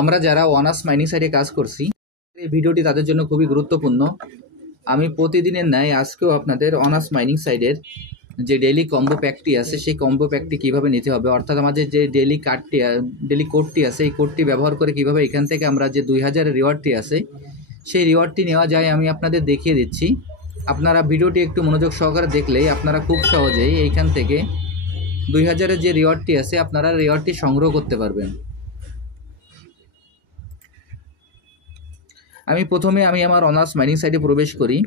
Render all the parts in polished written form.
আমরা যারা honours mining সাইটে কাজ করছি, এই ভিডিওটি তাদের জন্য খুবই গুরুত্বপূর্ণ। আমি প্রতিদিনের ন্যায় আজকেও আপনাদের অনার্স মাইনিং সাইটের যে ডেইলি কম্বো প্যাকটি আছে সেই কম্বো প্যাকটি কীভাবে নিতে হবে, অর্থাৎ আমাদের যে ডেইলি কোডটি আছে এই কোডটি ব্যবহার করে কীভাবে এখান থেকে আমরা যে 2000-এর রিওয়ার্ডটি আছে সেই রিওয়ার্ডটি নেওয়া যায় আমি আপনাদের দেখিয়ে দিচ্ছি। আপনারা ভিডিওটি একটু মনোযোগ সহকারে দেখলেই আপনারা খুব সহজেই এইখান থেকে 2000-এর যে রিওয়ার্ডটি আছে আপনারা রিওয়ার্ডটি সংগ্রহ করতে পারবেন। আমি প্রথমে আমার অনার্স মাইনিং সাইটে প্রবেশ করি।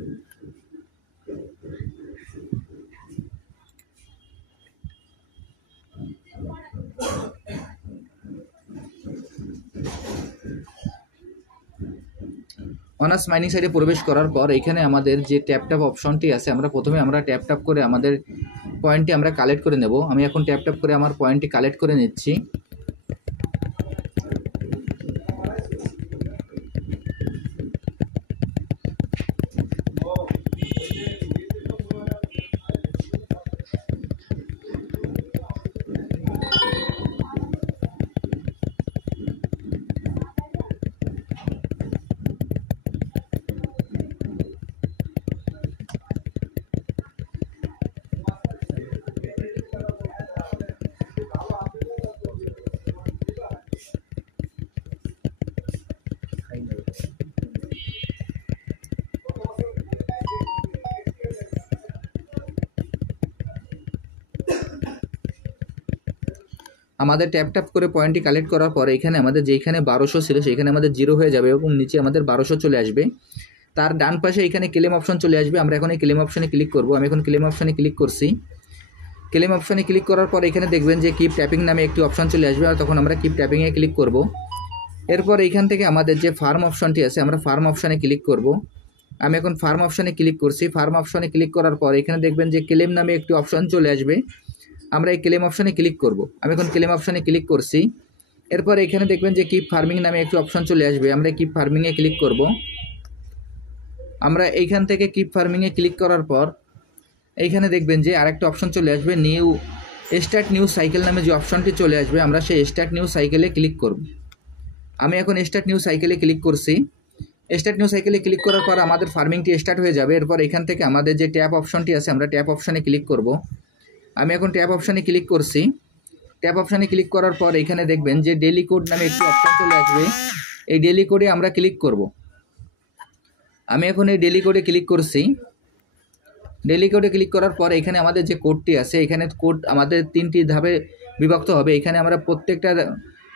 অনার্স মাইনিং সাইটে প্রবেশ করার পর এখানে আমাদের যে ট্যাপ অপশনটি আছে প্রথমে ট্যাপ করে আমাদের পয়েন্টটি আমরা কালেক্ট করে নেব। আমি এখন ট্যাপ করে আমার পয়েন্টটি কালেক্ট করে নিচ্ছি। আমাদের ট্যাপ করে পয়েন্টটি কালেক্ট করার পরে এখানে আমাদের যেখানে 1200 ছিল সেখানে আমাদের 0 হয়ে যাবে এবং নিচে আমাদের 1200 চলে আসবে। তার ডান পাশে এখানে ক্লেম অপশন চলে আসবে। আমরা এখন এই ক্লেম অপশনে ক্লিক করব। আমি এখন ক্লেম অপশনে ক্লিক করছি। ক্লেম অপশনে ক্লিক করার পর এখানে দেখবেন যে কিপ ট্যাপিং নামে একটি অপশন চলে আসবে, আর তখন আমরা কিপ ট্যাপিংয়ে ক্লিক করব। এরপর এইখান থেকে আমাদের যে ফার্ম অপশনটি আছে আমরা ফার্ম অপশনে ক্লিক করব। আমি এখন ফার্ম অপশনে ক্লিক করছি। ফার্ম অপশনে ক্লিক করার পর এখানে দেখবেন যে ক্লেম নামে একটি অপশন চলে আসবে। আমরা এই ক্লেম অপশনে ক্লিক করব। আমি এখন ক্লেম অপশনে ক্লিক করছি। এরপর এখানে দেখবেন যে কিপ ফার্মিং নামে একটি অপশন চলে আসবে। আমরা কিপ ফার্মিংয়ে ক্লিক করব। আমরা এইখান থেকে কিপ ফার্মিংয়ে ক্লিক করার পর এইখানে দেখবেন যে আরেকটা অপশন চলে আসবে, স্টার্ট নিউ সাইকেল নামে যে অপশনটি চলে আসবে আমরা সেই স্টার্ট নিউ সাইকেলে ক্লিক করব। আমি এখন স্টার্ট নিউ সাইকেলে ক্লিক করছি। স্টার্ট নিউ সাইকেলে ক্লিক করার পর আমাদের ফার্মিংটি স্টার্ট হয়ে যাবে। এরপর এখান থেকে আমাদের যে ট্যাপ অপশনটি আছে আমরা ট্যাপ অপশনে ক্লিক করব। আমি এখন ট্যাপ অপশনে ক্লিক করছি। ট্যাপ অপশনে ক্লিক করার পর এখানে দেখবেন যে ডেইলি কোড নামে একটি অপশন চলে আসবে। এই ডেইলি কোডে আমরা ক্লিক করব। আমি এখন এই ডেইলি কোডে ক্লিক করছি। ডেইলি কোডে ক্লিক করার পর এখানে আমাদের যে কোডটি আছে এখানে কোড আমাদের 3টি ধাপে বিভক্ত হবে। এখানে আমরা প্রত্যেকটা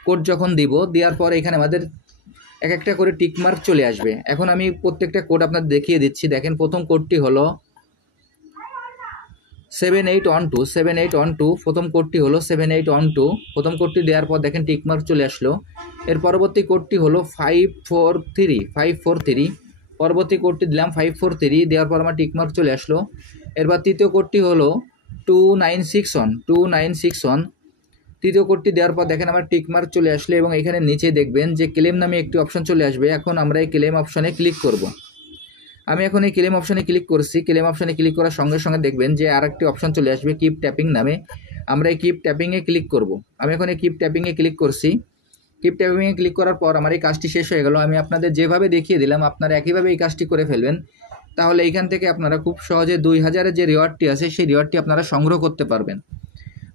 কোড যখন দেওয়ার পর এখানে আমাদের এক একটা করে টিকমার্ক চলে আসবে। এখন আমি প্রত্যেকটা কোড আপনাদের দেখিয়ে দিচ্ছি। দেখেন প্রথম কোডটি হলো 7812 প্রথম কোডটি হলো 7812। প্রথম কোডটি দেওয়ার পর দেখেন টিকমার্ক চলে আসলো। এর পরবর্তী কোডটি হলো 543। পরবর্তী কোডটি দিলাম 543, দেওয়ার পর আমার টিকমার্ক চলে আসলো। এরপর তৃতীয় কোডটি হলো 2961। তৃতীয় কোডটি দেওয়ার পর দেখেন আমার টিকমার্ক চলে আসলো এবং এখানে নিচে দেখবেন যে ক্লেম নামে একটি অপশন চলে আসবে। এখন আমরা এই ক্লেম অপশনে ক্লিক করব। আমি এখন এই ক্লেম অপশনে ক্লিক করছি। ক্লেম অপশনে ক্লিক করার সঙ্গে সঙ্গে দেখবেন যে আরেকটি অপশন চলে আসবে কিপ ট্যাপিং নামে। আমরা এই কিপ ট্যাপিংয়ে ক্লিক করব। আমি এখন এই কিপ ট্যাপিংয়ে ক্লিক করছি। কিপ ট্যাপিংয়ে ক্লিক করার পর আমার এই কাজটি শেষ হয়ে গেল। আমি আপনাদের যেভাবে দেখিয়ে দিলাম আপনারা একইভাবে এই কাজটি করে ফেলবেন। তাহলে এইখান থেকে আপনারা খুব সহজে 2000-এর যে রিওয়ার্ডটি আছে সেই রিওয়ার্ডটি আপনারা সংগ্রহ করতে পারবেন।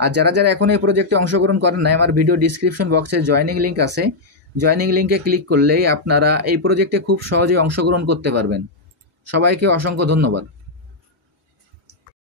আর যারা এখন এই প্রজেক্টে অংশগ্রহণ করেন নাই, আমার ভিডিও ডিসক্রিপশন বক্সে জয়েনিং লিঙ্ক আছে। জয়েনিং লিঙ্কে ক্লিক করলেই আপনারা এই প্রজেক্টে খুব সহজে অংশগ্রহণ করতে পারবেন। সবাইকে অসংখ্য ধন্যবাদ।